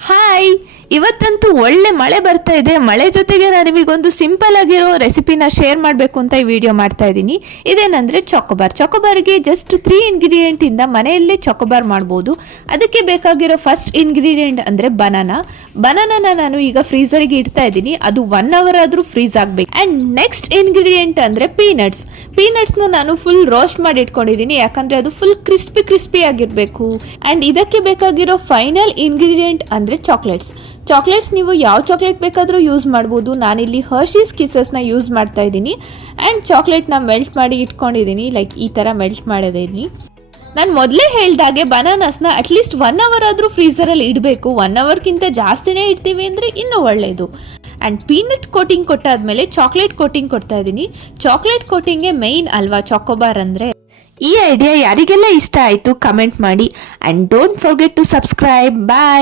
Hi, ಇವತ್ತಂತೂ ಒಳ್ಳೆ ಮಳೆ ಬರ್ತಾ ಇದೆ. ಮಳೆ ಜೊತೆಗೆ ನಾನು ನಿಮಗೊಂದು ಸಿಂಪಲ್ ಆಗಿರೋ ರೆಸಿಪಿನ ಶೇರ್ ಮಾಡಬೇಕು ಅಂತ ಈ ವಿಡಿಯೋ ಮಾಡ್ತಾ ಇದ್ದೀನಿ. ಇದೇನಂದ್ರೆ ಚಾಕೋಬಾರ್ಗೆ ಜಸ್ಟ್ 3 ಇಂಗ್ರೀಡಿಯೆಂಟ್ ಇಂದ ಮನೆಯಲ್ಲೇ ಚಾಕೋಬಾರ್ ಮಾಡ್ಬೋದು. ಅದಕ್ಕೆ ಬೇಕಾಗಿರೋ ಫಸ್ಟ್ ಇಂಗ್ರೀಡಿಯೆಂಟ್ ಅಂದ್ರೆ ಬನಾನಾನ ನಾನು ಈಗ ಫ್ರೀಸರ್ಗೆ ಇಡ್ತಾ ಇದ್ದೀನಿ. ಅದು 1 ಅವರ್ ಆದ್ರೂ ಫ್ರೀಸ್ ಆಗ್ಬೇಕು. ಅಂಡ್ ನೆಕ್ಸ್ಟ್ ಇಂಗ್ರೀಡಿಯೆಂಟ್ ಅಂದ್ರೆ ಪೀನಟ್ಸ್ನ ನಾನು ಫುಲ್ ರೋಸ್ಟ್ ಮಾಡಿ ಇಟ್ಕೊಂಡಿದ್ದೀನಿ, ಯಾಕಂದ್ರೆ ಅದು ಫುಲ್ ಕ್ರಿಸ್ಪಿ ಆಗಿರ್ಬೇಕು. ಅಂಡ್ ಇದಕ್ಕೆ ಬೇಕಾಗಿರೋ ಫೈನಲ್ ಇಂಗ್ರೀಡಿಯೆಂಟ್ ಅಂದ್ರೆ ಚಾಕ್ಲೇಟ್ಸ್ ನೀವು ಯಾವ ಚಾಕ್ಲೇಟ್ ಬೇಕಾದರೂ ಯೂಸ್ ಮಾಡ್ಬೋದು. ನಾನಿಲ್ಲಿ ಹರ್ಷೀಸ್ ಕಿಸಸ್ನ ಯೂಸ್ ಮಾಡ್ತಾ ಇದ್ದೀನಿ. ಆ್ಯಂಡ್ ಚಾಕ್ಲೇಟ್ನ ಮೆಲ್ಟ್ ಮಾಡಿ ಇಟ್ಕೊಂಡಿದ್ದೀನಿ, ಲೈಕ್ ಈ ಥರ ಮೆಲ್ಟ್ ಮಾಡಿದ್ದೀನಿ. ನಾನು ಮೊದಲೇ ಹೇಳ್ದಾಗೆ ಬನಾನಾಸ್ನ ಅಟ್ಲೀಸ್ಟ್ 1 ಅವರ್ ಆದರೂ ಫ್ರೀಸರಲ್ಲಿ ಇಡಬೇಕು. 1 ಅವರ್ಗಿಂತ ಜಾಸ್ತಿನೇ ಇಡ್ತೀವಿ ಅಂದರೆ ಇನ್ನೂ ಒಳ್ಳೆಯದು. ಆ್ಯಂಡ್ ಪೀನಟ್ ಕೋಟಿಂಗ್ ಕೊಟ್ಟಾದ್ಮೇಲೆ ಚಾಕ್ಲೇಟ್ ಕೋಟಿಂಗ್ ಕೊಡ್ತಾ ಇದ್ದೀನಿ. ಚಾಕ್ಲೇಟ್ ಕೋಟಿಂಗೇ ಮೇಯ್ನ್ ಅಲ್ವಾ ಚಾಕೋಬಾರ್ ಅಂದರೆ. ಈ ಐಡಿಯಾ ಯಾರಿಗೆಲ್ಲ ಇಷ್ಟ ಆಯಿತು ಕಮೆಂಟ್ ಮಾಡಿ. And don't forget to subscribe. Bye.